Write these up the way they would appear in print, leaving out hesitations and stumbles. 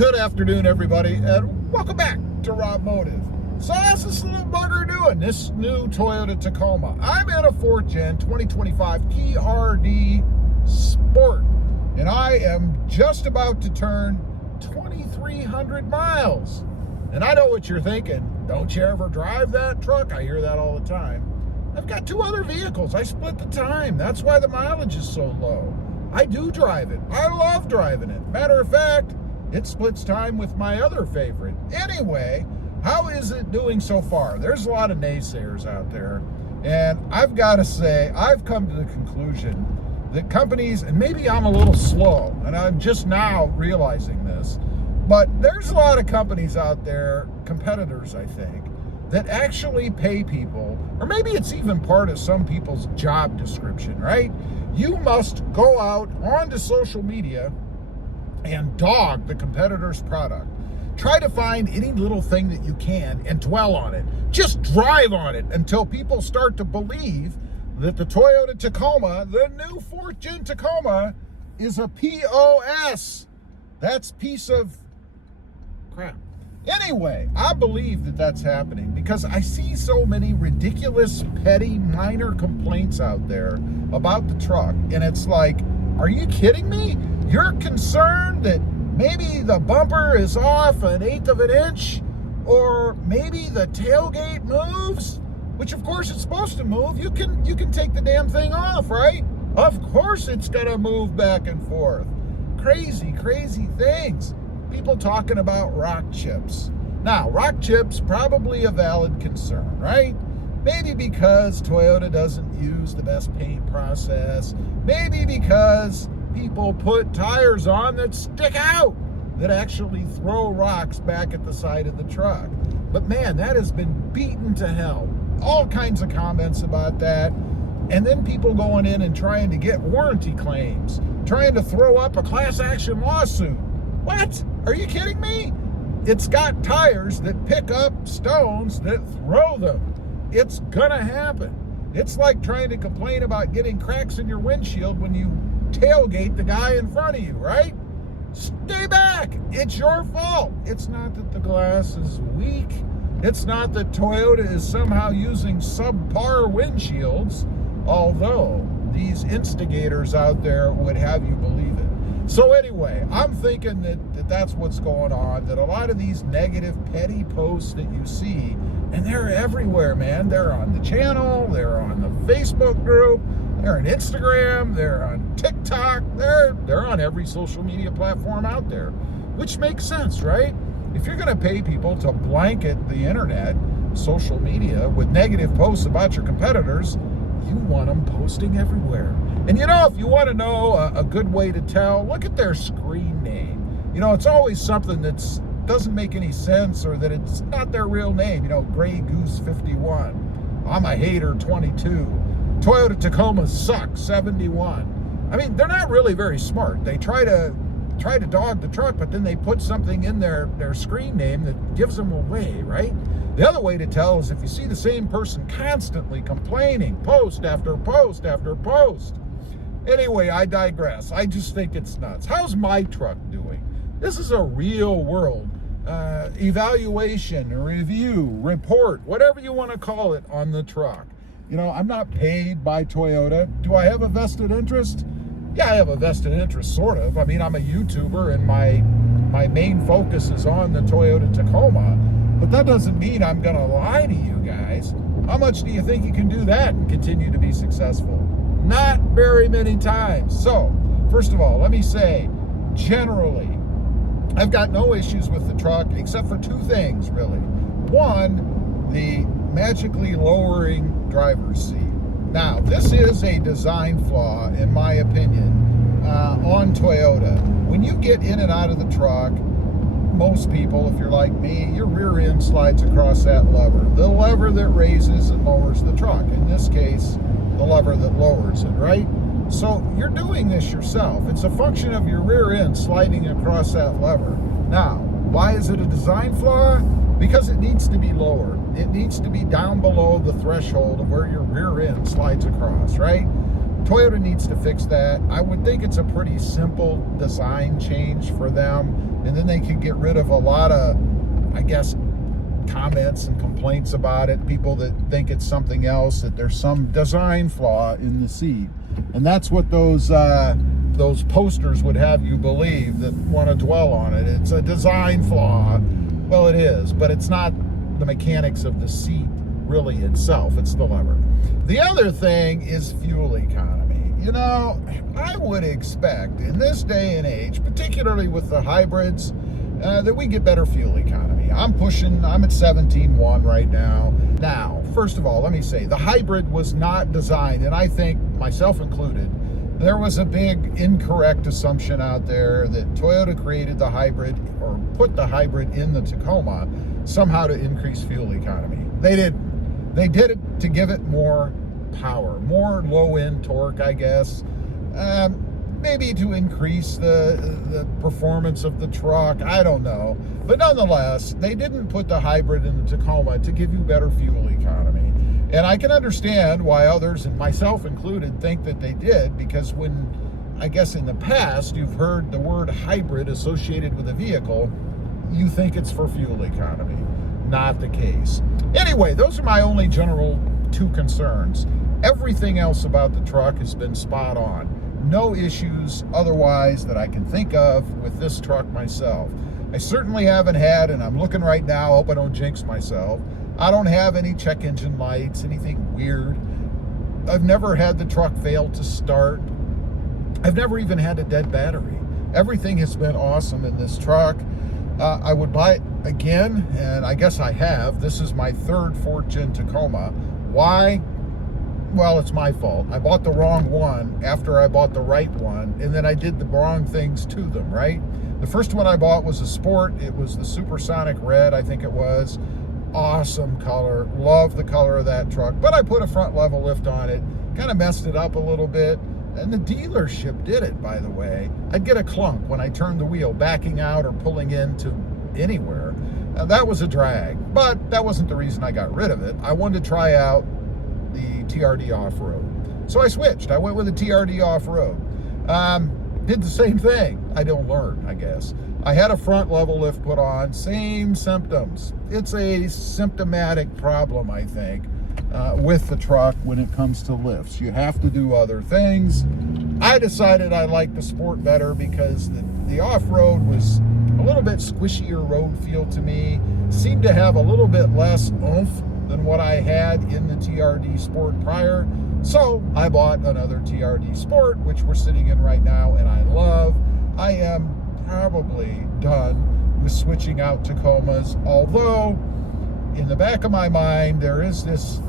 Good afternoon, everybody, and welcome back to RobMotive. So how's this little bugger doing? This new Toyota Tacoma. I'm in a 4th Gen 2025 TRD Sport, and I am just about to turn 2,300 miles. And I know what you're thinking. Don't you ever drive that truck? I hear that all the time. I've got 2 other vehicles. I split the time. That's why the mileage is so low. I do drive it. I love driving it. Matter of fact, it splits time with my other favorite. Anyway, how is it doing so far? There's a lot of naysayers out there. And I've got to say, I've come to the conclusion that companies, and maybe I'm a little slow, and I'm just now realizing this, but there's a lot of companies out there, competitors, I think, that actually pay people, or maybe it's even part of some people's job description, right? You must go out onto social media and dog the competitor's product. Try to find any little thing that you can and dwell on it. Just drive on it until people start to believe that the Toyota Tacoma, the new 4th Gen Tacoma, is a POS. That's piece of crap. Anyway, I believe that that's happening because I see so many ridiculous, petty, minor complaints out there about the truck. And it's like, are you kidding me? You're concerned that maybe the bumper is off 1/8 of an inch, or maybe the tailgate moves, which of course it's supposed to move. You can take the damn thing off, right? Of course it's gonna move back and forth. Crazy, crazy things. People talking about rock chips. Now, rock chips, probably a valid concern, right? Maybe because Toyota doesn't use the best paint process. Maybe because people put tires on that stick out, that actually throw rocks back at the side of the truck. But man, that has been beaten to hell. All kinds of comments about that. And then people going in and trying to get warranty claims, trying to throw up a class action lawsuit. What? Are you kidding me? It's got tires that pick up stones that throw them. It's gonna happen. It's like trying to complain about getting cracks in your windshield when you tailgate the guy in front of you, right? Stay back. It's your fault. It's not that the glass is weak. It's not that Toyota is somehow using subpar windshields, although these instigators out there would have you believe it. So anyway, I'm thinking that that's what's going on, that a lot of these negative, petty posts that you see, and they're everywhere, man. They're on the channel, they're on the Facebook group, they're on Instagram, they're on TikTok, they're on every social media platform out there, which makes sense, right? If you're gonna pay people to blanket the internet, social media, with negative posts about your competitors, you want them posting everywhere. And you know, if you want to know a good way to tell, look at their screen name. You know, it's always something that doesn't make any sense, or that it's not their real name. You know, Gray Goose 51. I'm a hater 22. Toyota Tacoma suck 71. I mean, they're not really very smart. They try to dog the truck, but then they put something in their screen name that gives them away, right? The other way to tell is if you see the same person constantly complaining, post after post after post. Anyway, I digress. I just think it's nuts. How's my truck doing? This is a real world evaluation, review, report, whatever you want to call it, on the truck. You know, I'm not paid by Toyota. Do I have a vested interest? Yeah, I have a vested interest, sort of. I mean, I'm a YouTuber, and my main focus is on the Toyota Tacoma. But that doesn't mean I'm gonna lie to you guys. How much do you think you can do that and continue to be successful? Not very many times. So, first of all, let me say, generally, I've got no issues with the truck except for 2 things, really. One, the magically lowering driver's seat. Now, this is a design flaw, in my opinion, on Toyota. When you get in and out of the truck, most people, if you're like me, your rear end slides across that lever. The lever that raises and lowers the truck. In this case, the lever that lowers it, right? So you're doing this yourself. It's a function of your rear end sliding across that lever. Now, why is it a design flaw? Because it needs to be lower. It needs to be down below the threshold of where your rear end slides across, right? Toyota needs to fix that. I would think it's a pretty simple design change for them, and then they could get rid of a lot of, I guess, comments and complaints about it. People that think it's something else, that there's some design flaw in the seat. And that's what those posters would have you believe that want to dwell on it. It's a design flaw. Well, it is, but it's not the mechanics of the seat really itself. It's the lever. The other thing is fuel economy. You know, I would expect in this day and age, particularly with the hybrids, that we get better fuel economy. I'm at 17.1 right now. Now, first of all, let me say, the hybrid was not designed, and I think, myself included, there was a big incorrect assumption out there that Toyota created the hybrid or put the hybrid in the Tacoma somehow to increase fuel economy. They didn't. They did it to give it more power, more low-end torque, I guess. Maybe to increase the performance of the truck. I don't know. But nonetheless, they didn't put the hybrid in the Tacoma to give you better fuel economy. And I can understand why others, and myself included, think that they did, because when, I guess in the past, you've heard the word hybrid associated with a vehicle, you think it's for fuel economy. Not the case. Anyway, those are my only general two concerns. Everything else about the truck has been spot on. No issues otherwise that I can think of with this truck myself. I certainly haven't had, and I'm looking right now, hope I don't jinx myself, I don't have any check engine lights, anything weird. I've never had the truck fail to start. I've never even had a dead battery. Everything has been awesome in this truck. I would buy it again, and I guess I have. This is my third 4th Gen Tacoma. Why? Well, it's my fault. I bought the wrong one after I bought the right one, and then I did the wrong things to them, right? The first one I bought was a Sport. It was the Supersonic Red, I think it was. Awesome color. Love the color of that truck. But I put a front level lift on it, kind of messed it up a little bit. And the dealership did it, by the way. I'd get a clunk when I turned the wheel, backing out or pulling into anywhere. That was a drag, but that wasn't the reason I got rid of it. I wanted to try out the TRD off-road. So I switched. I went with the TRD off-road. Did the same thing. I don't learn, I guess. I had a front level lift put on, same symptoms. It's a symptomatic problem, I think, with the truck when it comes to lifts. You have to do other things. I decided I liked the Sport better because the off-road was a little bit squishier road feel to me. Seemed to have a little bit less oomph than what I had in the TRD Sport prior. So I bought another TRD Sport, which we're sitting in right now, and I love. I am probably done with switching out Tacomas, although in the back of my mind there is this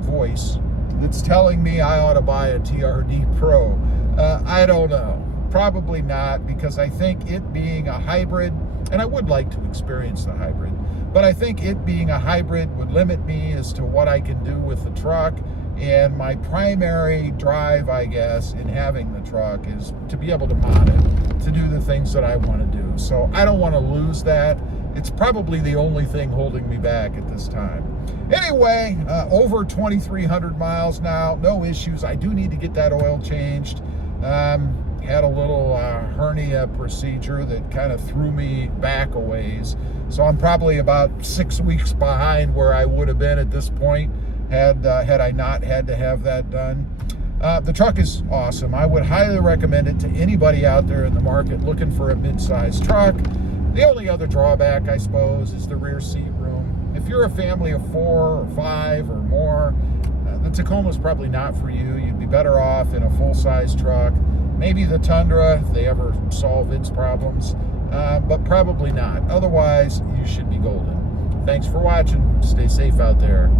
voice that's telling me I ought to buy a TRD Pro. I don't know. Probably not, because I think it being a hybrid, and I would like to experience the hybrid, but I think it being a hybrid would limit me as to what I can do with the truck. And my primary drive, I guess, in having the truck is to be able to mod it, to do the things that I want to do. So I don't want to lose that. It's probably the only thing holding me back at this time. Anyway, over 2,300 miles now, no issues. I do need to get that oil changed. Had a little hernia procedure that kind of threw me back a ways. So I'm probably about 6 weeks behind where I would have been at this point had I not had to have that done. The truck is awesome. I would highly recommend it to anybody out there in the market looking for a mid-sized truck. The only other drawback, I suppose, is the rear seat room. If you're a family of 4 or 5 or more, the Tacoma is probably not for you. You'd be better off in a full-size truck. Maybe the Tundra, if they ever solve its problems, but probably not. Otherwise, you should be golden. Thanks for watching. Stay safe out there.